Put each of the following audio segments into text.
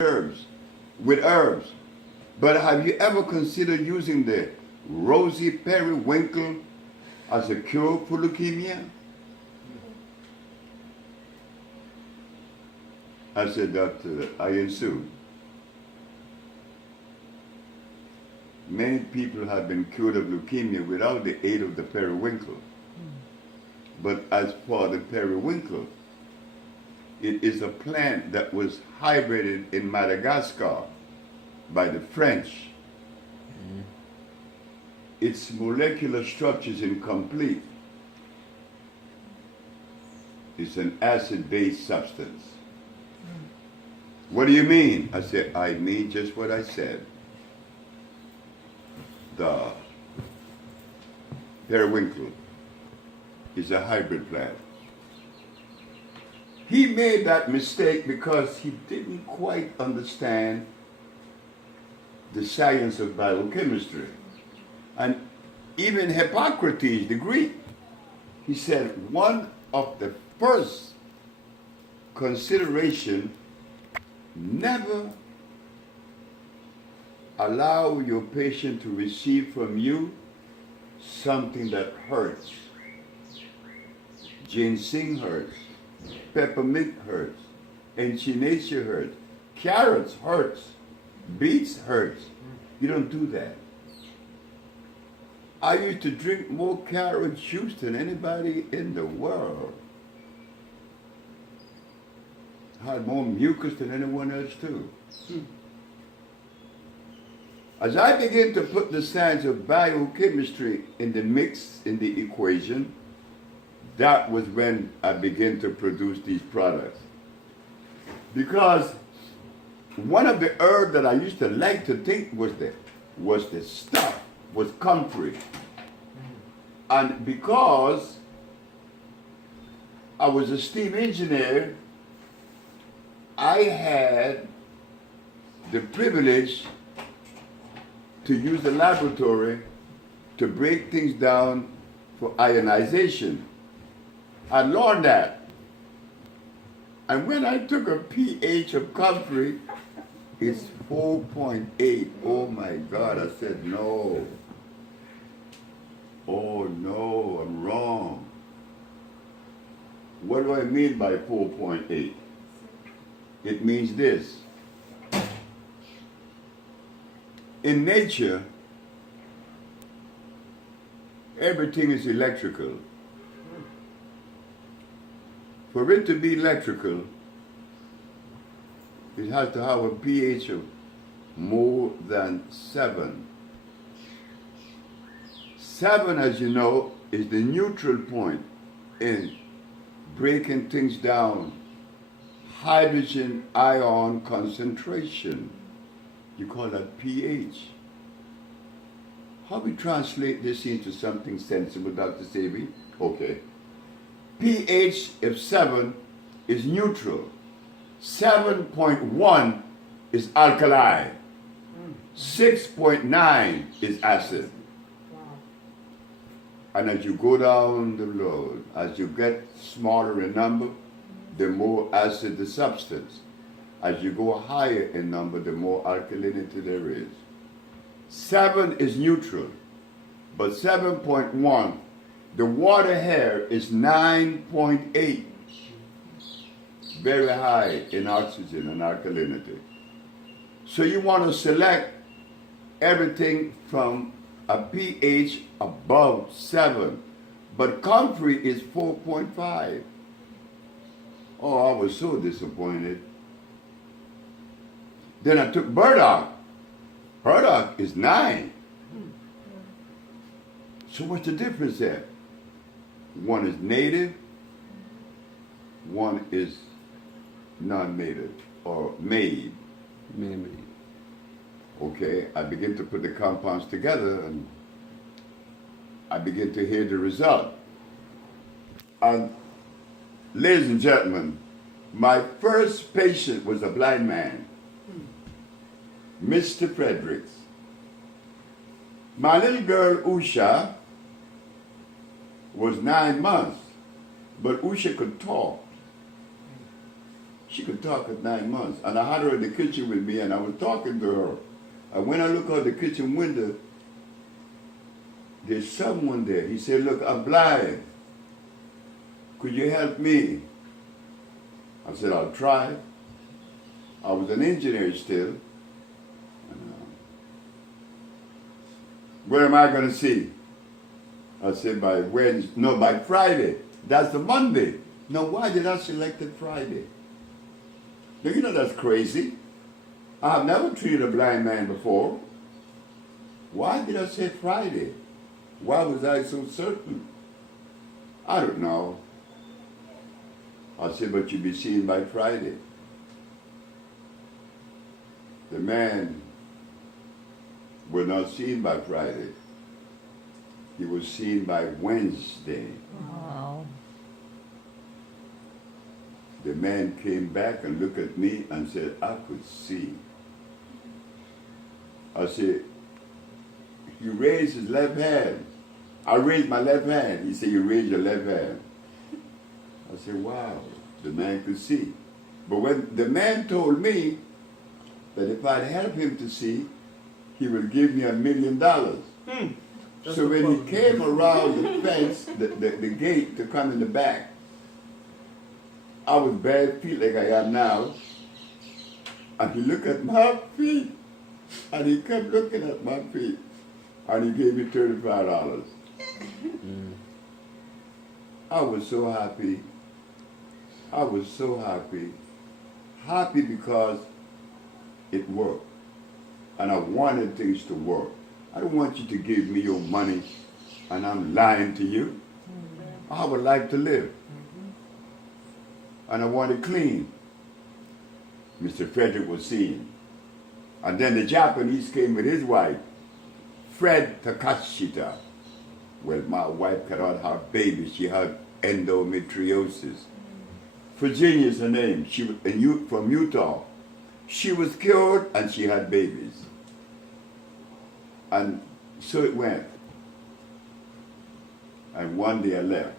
herbs, with herbs. But have you ever considered using the rosy periwinkle as a cure for leukemia? I said, Dr. Ayensu, many people have been cured of leukemia without the aid of the periwinkle. But as for the periwinkle, it is a plant that was hybrided in Madagascar by the French. Its molecular structure is incomplete. It's an acid-based substance. What do you mean? I said, I mean just what I said. The periwinkle is a hybrid plant. He made that mistake because he didn't quite understand the science of biochemistry. And even Hippocrates, the Greek, he said one of the first consideration, never allow your patient to receive from you something that hurts. Ginseng hurts, peppermint hurts, echinacea hurts, carrots hurts, beets hurts. You don't do that. I used to drink more carrot juice than anybody in the world. I had more mucus than anyone else too. As I began to put the science of biochemistry in the mix, in the equation, that was when I began to produce these products. Because one of the herbs that I used to like to think was the stuff, was comfrey. And because I was a steam engineer, I had the privilege to use the laboratory to break things down for ionization. I learned that. And when I took a pH of comfrey, it's 4.8. Oh my God, I said no. Oh no, I'm wrong. What do I mean by 4.8? It means this. In nature, everything is electrical. For it to be electrical, it has to have a pH of more than 7. 7, as you know, is the neutral point in breaking things down. Hydrogen ion concentration. You call that pH. How we translate this into something sensible, Dr. Sebi? Okay. pH of 7 is neutral. 7.1 is alkali. 6.9 is acid. And as you go down the road, as you get smaller in number, the more acid the substance. As you go higher in number, the more alkalinity there is. 7 is neutral, but 7.1, the water here is 9.8, very high in oxygen and alkalinity. So you want to select everything from a pH above 7, but comfrey is 4.5. Oh, I was so disappointed. Then I took burdock. Burdock is 9. So what's the difference there? One is native, one is non-native or made. Man-made. Okay, I begin to put the compounds together and I begin to hear the result. And ladies and gentlemen, my first patient was a blind man, Mr. Fredericks. My little girl, Usha, was 9 months, but Usha could talk. She could talk at 9 months. And I had her in the kitchen with me and I was talking to her. And when I look out the kitchen window, there's someone there. He said, look, I'm blind. Could you help me? I said, I'll try. I was an engineer still. Where am I going to see? I said, by Wednesday. No, by Friday. That's the Monday. Now, why did I select it Friday? Now, you know that's crazy. I have never treated a blind man before. Why did I say Friday? Why was I so certain? I don't know. I said, but you'll be seen by Friday. The man was not seen by Friday. He was seen by Wednesday. Wow. The man came back and looked at me and said, I could see. I said, he raised his left hand. I raised my left hand. He said, you raised your left hand. I said, wow, the man could see. But when the man told me that if I'd help him to see, he would give me $1 million. So when he came around the fence, the gate to come in the back, I was bare feet like I am now. And he looked at my feet. And he kept looking at my feet. And he gave me $35. I was so happy. I was so happy. Happy because it worked. And I wanted things to work. I don't want you to give me your money and I'm lying to you. I would like to live. And I want it clean. Mr. Frederick was seen. And then the Japanese came with his wife, Fred Takashita. Well, my wife cannot have babies. She had endometriosis. Virginia is her name. She was from Utah. She was cured and she had babies. And so it went. And one day I left.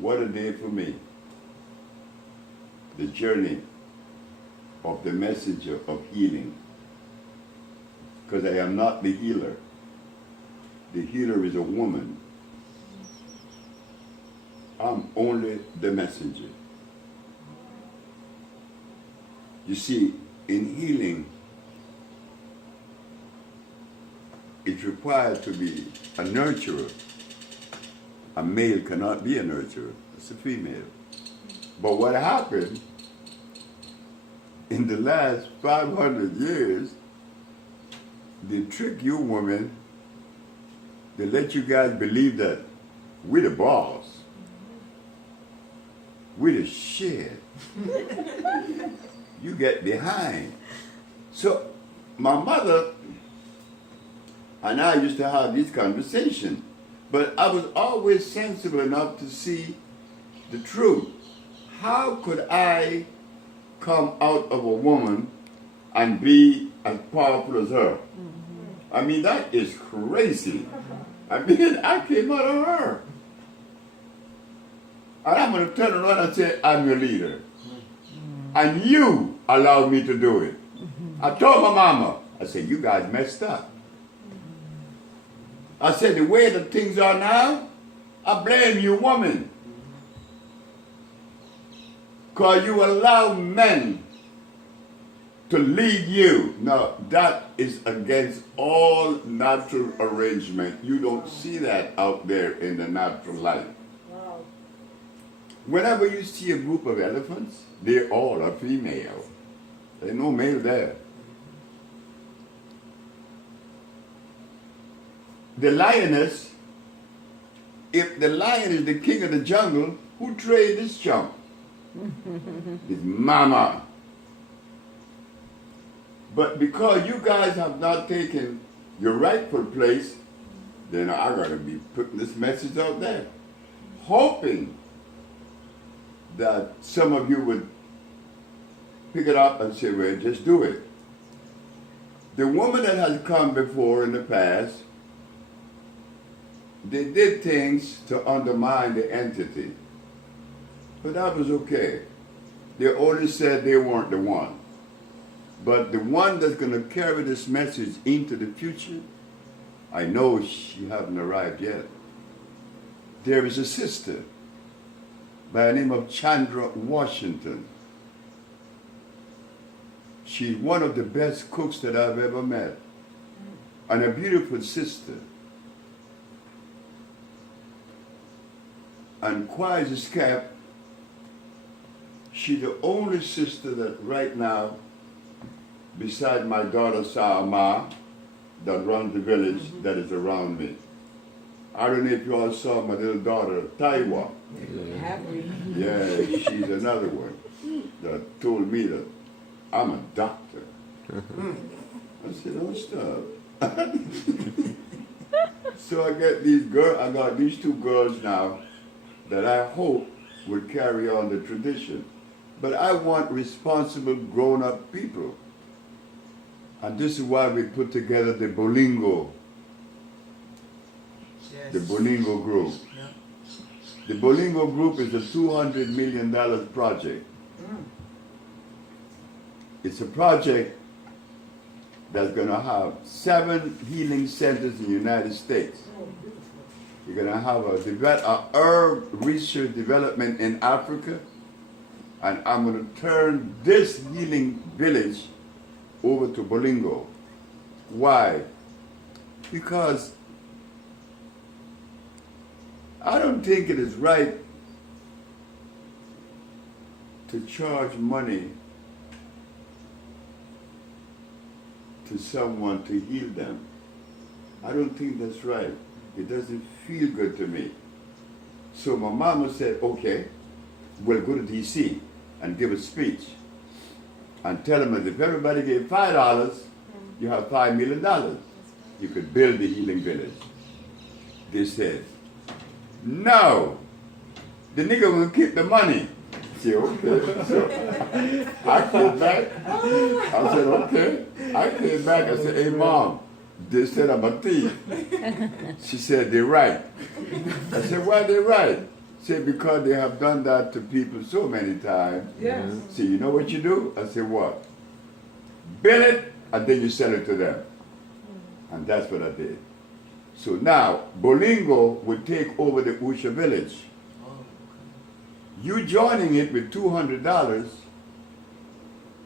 What a day for me. The journey of the messenger of healing. Because I am not the healer. The healer is a woman. I'm only the messenger. You see, in healing, it's required to be a nurturer. A male cannot be a nurturer. It's a female. But what happened in the last 500 years, they trick you women. They let you guys believe that we're the boss. We're the shit. You get behind. So my mother and I used to have these conversations, but I was always sensible enough to see the truth. How could I come out of a woman and be as powerful as her? I mean, that is crazy. I mean, I came out of her. And I'm going to turn around and say, I'm your leader. And you allowed me to do it. I told my mama, I said, you guys messed up. I said, the way that things are now, I blame you, woman. Because you allow men to lead you. Now, that is against all natural arrangement. You don't see that out there in the natural life. Wow. Whenever you see a group of elephants, they all are female. There's no male there. The lioness, if the lion is the king of the jungle, who trained this chump? His mama. But because you guys have not taken your rightful place, then I gotta be putting this message out there, hoping that some of you would pick it up and say, well, just do it. The woman that has come before in the past, they did things to undermine the entity. But that was okay. They only said they weren't the one. But the one that's going to carry this message into the future, I know she hasn't arrived yet. There is a sister by the name of Chandra Washington. She's one of the best cooks that I've ever met. And a beautiful sister. And quiet as kept, she's the only sister that right now, beside my daughter Saama, that runs the village, that is around me. I don't know if you all saw my little daughter, Taiwa. Yeah, she's another one that told me that I'm a doctor. I said, don't stop. So I got these two girls now that I hope will carry on the tradition. But I want responsible grown-up people. And this is why we put together the Bolingo. Yes. The Bolingo group. Yeah. The Bolingo group is a $200 million project. It's a project that's going to have 7 healing centers in the United States. You're going to have a herb research development in Africa, and I'm going to turn this healing village over to Bolingo. Why? Because I don't think it is right to charge money to someone to heal them. I don't think that's right. It doesn't feel good to me. So my mama said, okay, we'll go to DC and give a speech and tell them that if everybody gave $5, you have $5 million. You could build the healing village. They said, no, the nigga will keep the money. I said, okay. So I came back. I said, okay. I came back. I said, hey, Mom, they said I'm a thief. She said, they're right. I said, why they right? She said, because they have done that to people so many times. Yes. So you know what you do? I said, what? Build it, and then you sell it to them. And that's what I did. So now, Bolingo will take over the Usha village. You joining it with $200,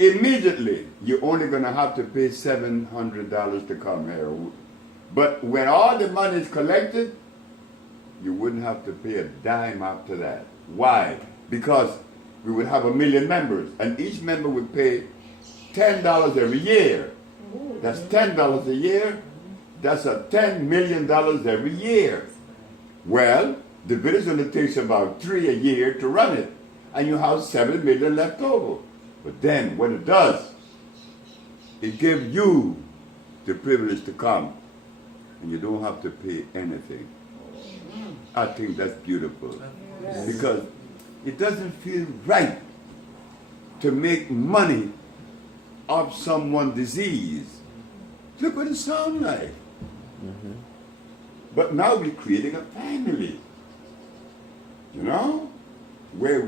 immediately you're only going to have to pay $700 to come here. But when all the money is collected, you wouldn't have to pay a dime after that. Why? Because we would have 1 million members, and each member would pay $10 every year. That's $10 a year. That's a $10 million every year. Well, the village only takes about 3 a year to run it, and you have 7 million left over. But then, what it does, it gives you the privilege to come, and you don't have to pay anything. I think that's beautiful, because it doesn't feel right to make money off someone's disease. Look what it sounds like. But now we're creating a family. You know? Where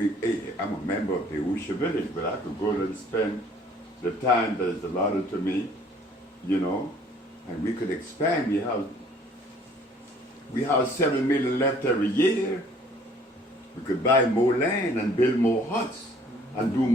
I'm a member of the Usha village, but I could go and spend the time that is allotted to me, you know, and we could expand. We have 7 million left every year. We could buy more land and build more huts and do